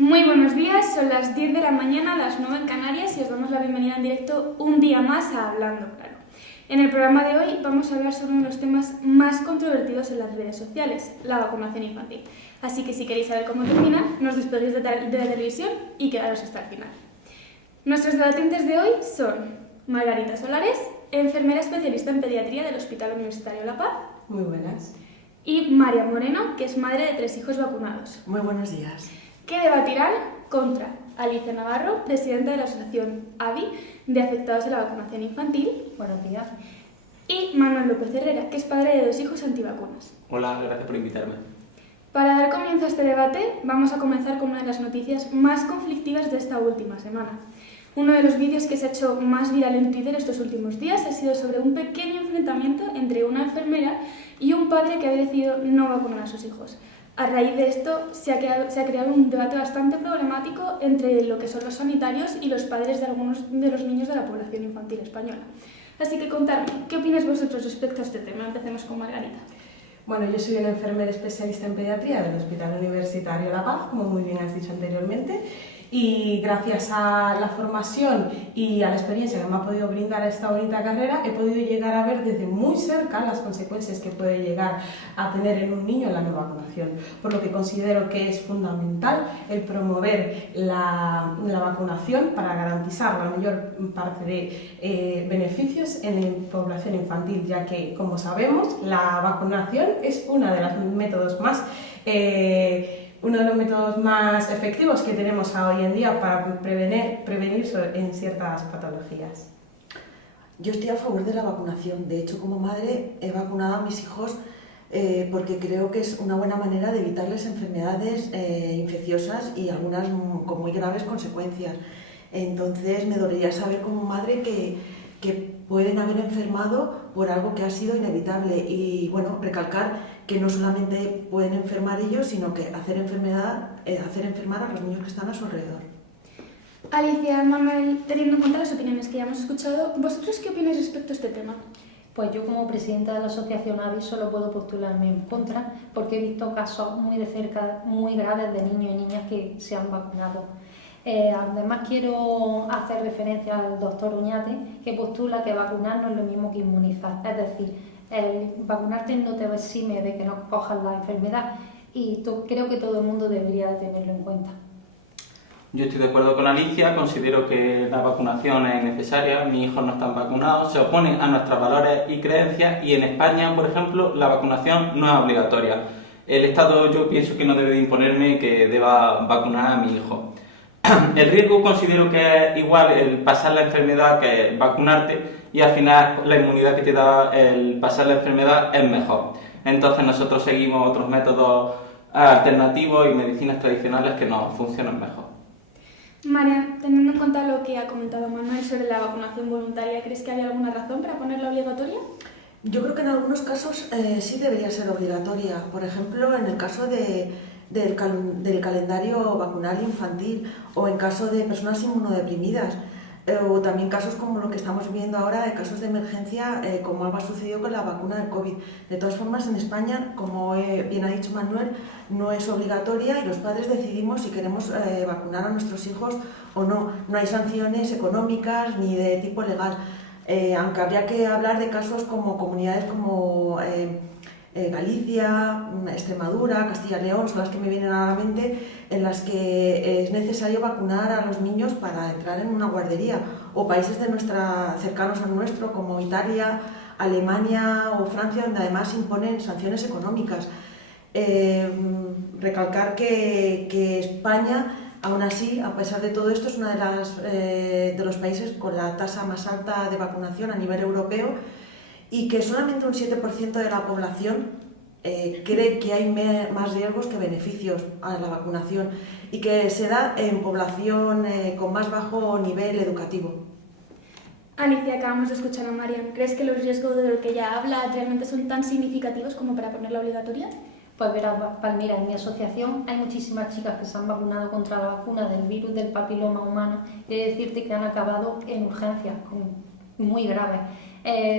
Muy buenos días, son las 10 de la mañana, las 9 en Canarias y os damos la bienvenida en directo un día más a Hablando Claro. En el programa de hoy vamos a hablar sobre uno de los temas más controvertidos en las redes sociales, la vacunación infantil. Así que si queréis saber cómo termina, no os despeguéis de la televisión y quedaros hasta el final. Nuestros debatientes de hoy son Margarita Solares, enfermera especialista en pediatría del Hospital Universitario La Paz. Muy buenas. Y María Moreno, que es madre de 3 hijos vacunados. Muy buenos días. Que debatirán contra Alicia Navarro, presidenta de la Asociación AVI de Afectados de la Vacunación Infantil. Buenos días. Y Manuel López Herrera, que es padre de 2 hijos antivacunas. Hola, gracias por invitarme. Para dar comienzo a este debate, vamos a comenzar con una de las noticias más conflictivas de esta última semana. Uno de los vídeos que se ha hecho más viral en Twitter estos últimos días ha sido sobre un pequeño enfrentamiento entre una enfermera y un padre que había decidido no vacunar a sus hijos. A raíz de esto se ha creado un debate bastante problemático entre lo que son los sanitarios y los padres de algunos de los niños de la población infantil española. Así que contadme, ¿qué opináis vosotros respecto a este tema? Empecemos con Margarita. Bueno, yo soy una enfermera especialista en pediatría del Hospital Universitario La Paz, como muy bien has dicho anteriormente, y gracias a la formación y a la experiencia que me ha podido brindar esta bonita carrera, he podido llegar a ver desde muy cerca las consecuencias que puede llegar a tener en un niño la no vacunación, por lo que considero que es fundamental el promover la vacunación para garantizar la mayor parte de beneficios en la población infantil, ya que, como sabemos, la vacunación es uno de los métodos más efectivos que tenemos hoy en día para prevenir en ciertas patologías. Yo estoy a favor de la vacunación. De hecho, como madre he vacunado a mis hijos porque creo que es una buena manera de evitarles enfermedades infecciosas y algunas con muy graves consecuencias. Entonces me dolería saber como madre que pueden haber enfermado por algo que ha sido inevitable y bueno, recalcar que no solamente pueden enfermar ellos, sino que hacer enfermar a los niños que están a su alrededor. Alicia, Manuel, teniendo en cuenta las opiniones que ya hemos escuchado, ¿vosotros qué opináis respecto a este tema? Pues yo como presidenta de la Asociación AVI solo puedo postularme en contra porque he visto casos muy de cerca, muy graves de niños y niñas que se han vacunado. Además quiero hacer referencia al doctor Oñate, que postula que vacunar no es lo mismo que inmunizar, es decir, el vacunarte no te exime de que no cojas la enfermedad y creo que todo el mundo debería de tenerlo en cuenta. Yo estoy de acuerdo con Alicia, considero que la vacunación es necesaria, mis hijos no están vacunados, se oponen a nuestros valores y creencias y en España, por ejemplo, la vacunación no es obligatoria. El Estado yo pienso que no debe de imponerme que deba vacunar a mi hijo. El riesgo considero que es igual el pasar la enfermedad que vacunarte y al final la inmunidad que te da el pasar la enfermedad es mejor. Entonces nosotros seguimos otros métodos alternativos y medicinas tradicionales que nos funcionan mejor. María, teniendo en cuenta lo que ha comentado Manuel sobre la vacunación voluntaria, ¿crees que hay alguna razón para ponerla obligatoria? Yo creo que en algunos casos sí debería ser obligatoria. Por ejemplo, en el caso del calendario vacunal infantil o en caso de personas inmunodeprimidas o también casos como lo que estamos viendo ahora de casos de emergencia como ha sucedido con la vacuna del COVID. De todas formas, en España, como bien ha dicho Manuel, no es obligatoria y los padres decidimos si queremos vacunar a nuestros hijos o no. No hay sanciones económicas ni de tipo legal, aunque habría que hablar de casos como comunidades como Galicia, Extremadura, Castilla y León son las que me vienen a la mente, en las que es necesario vacunar a los niños para entrar en una guardería, o países cercanos al nuestro como Italia, Alemania o Francia, donde además imponen sanciones económicas. Recalcar que España, aún así, a pesar de todo esto, es uno de los países con la tasa más alta de vacunación a nivel europeo y que solamente un 7% de la población cree que hay más riesgos que beneficios a la vacunación y que se da en población con más bajo nivel educativo. Alicia, acabamos de escuchar a Marian. ¿Crees que los riesgos de los que ella habla realmente son tan significativos como para ponerla obligatoria? Pues verás, Palmira, en mi asociación hay muchísimas chicas que se han vacunado contra la vacuna del virus del papiloma humano y he de decirte que han acabado en urgencias muy graves.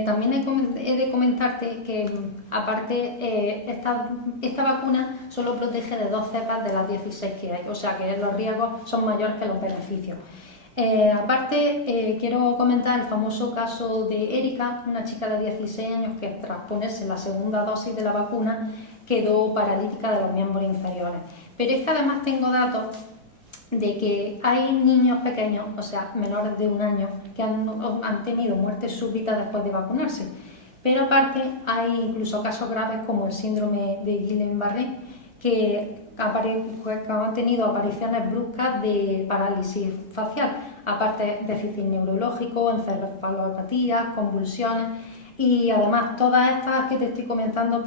También he de comentarte que, aparte, esta vacuna solo protege de 2 cepas de las 16 que hay, o sea que los riesgos son mayores que los beneficios. Aparte, quiero comentar el famoso caso de Erika, una chica de 16 años que tras ponerse la segunda dosis de la vacuna quedó paralítica de los miembros inferiores. Pero es que además tengo datos de que hay niños pequeños, o sea, menores de 1 año, que han tenido muerte súbita después de vacunarse. Pero aparte hay incluso casos graves como el síndrome de Guillain-Barré, que han tenido apariciones bruscas de parálisis facial, aparte déficit neurológico, encefalopatías, convulsiones. Y además todas estas que te estoy comentando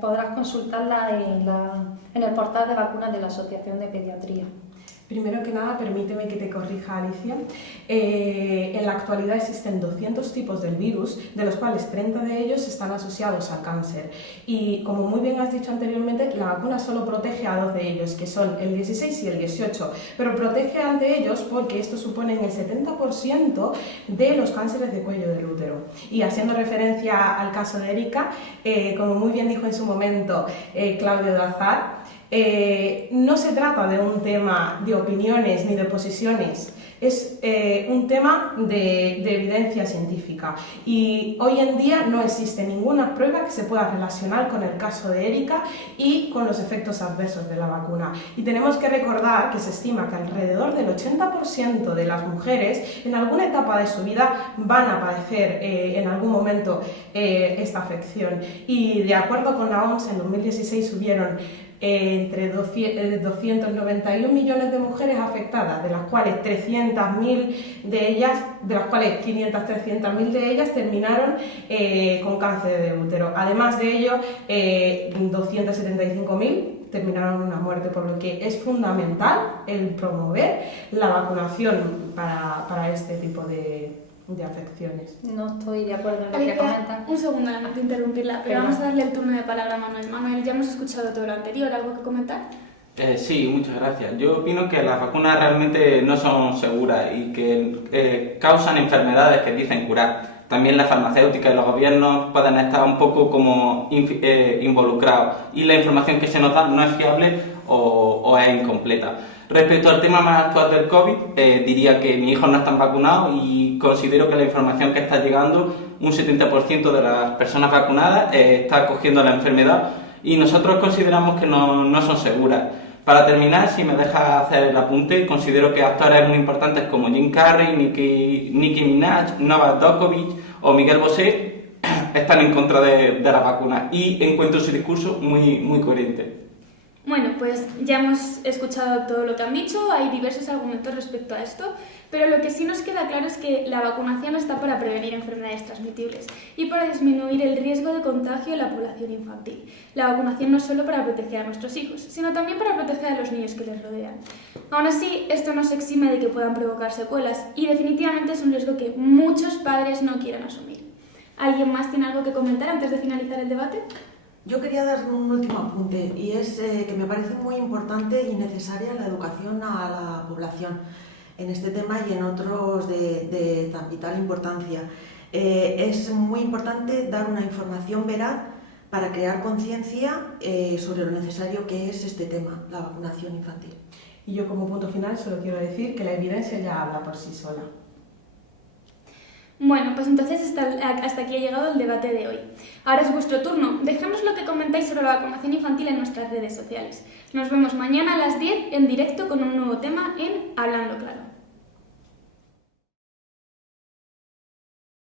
podrás consultarlas en el portal de vacunas de la Asociación de Pediatría. Primero que nada, permíteme que te corrija, Alicia. En la actualidad existen 200 tipos del virus, de los cuales 30 de ellos están asociados al cáncer. Y como muy bien has dicho anteriormente, la vacuna solo protege a 2 de ellos, que son el 16 y el 18. Pero protege ante ellos porque estos suponen el 70% de los cánceres de cuello del útero. Y haciendo referencia al caso de Erika, como muy bien dijo en su momento Claudio Dazar, no se trata de un tema de opiniones ni de posiciones, es un tema de evidencia científica y hoy en día no existe ninguna prueba que se pueda relacionar con el caso de Erika y con los efectos adversos de la vacuna. Y tenemos que recordar que se estima que alrededor del 80% de las mujeres en alguna etapa de su vida van a padecer en algún momento esta afección. Y de acuerdo con la OMS, en 2016 hubieron entre 291 millones de mujeres afectadas, de las cuales 300.000 de ellas, de las cuales 300.000 de ellas terminaron con cáncer de útero. Además de ello, 275.000 terminaron en una muerte, por lo que es fundamental el promover la vacunación para este tipo de afecciones. No estoy de acuerdo en lo que Alicia, comentan. un segundo, no te interrumpirla, pero vamos a darle el turno de palabra a Manuel. Manuel, ya hemos escuchado todo lo anterior, ¿algo que comentar? Sí, muchas gracias. Yo opino que las vacunas realmente no son seguras y que causan enfermedades que dicen curar. También la farmacéutica y los gobiernos pueden estar un poco como involucrados y la información que se nos da no es fiable o es incompleta. Respecto al tema más actual del COVID, diría que mis hijos no están vacunados y considero que la información que está llegando, un 70% de las personas vacunadas está cogiendo la enfermedad y nosotros consideramos que no son seguras. Para terminar, si me dejas hacer el apunte, considero que actores muy importantes como Jim Carrey, Nicki Minaj, Novak Djokovic o Miguel Bosé están en contra de la vacuna y encuentro su discurso muy coherente. Bueno, pues ya hemos escuchado todo lo que han dicho, hay diversos argumentos respecto a esto, pero lo que sí nos queda claro es que la vacunación está para prevenir enfermedades transmitibles y para disminuir el riesgo de contagio en la población infantil. La vacunación no es solo para proteger a nuestros hijos, sino también para proteger a los niños que les rodean. Aún así, esto no se exime de que puedan provocar secuelas y definitivamente es un riesgo que muchos padres no quieren asumir. ¿Alguien más tiene algo que comentar antes de finalizar el debate? Yo quería dar un último apunte y es que me parece muy importante y necesaria la educación a la población en este tema y en otros de tan vital importancia. Es muy importante dar una información veraz para crear conciencia sobre lo necesario que es este tema, la vacunación infantil. Y yo como punto final solo quiero decir que la evidencia ya habla por sí sola. Bueno, pues entonces hasta aquí ha llegado el debate de hoy. Ahora es vuestro turno. Dejadnos lo que comentáis sobre la vacunación infantil en nuestras redes sociales. Nos vemos mañana a las 10 en directo con un nuevo tema en Hablando Claro.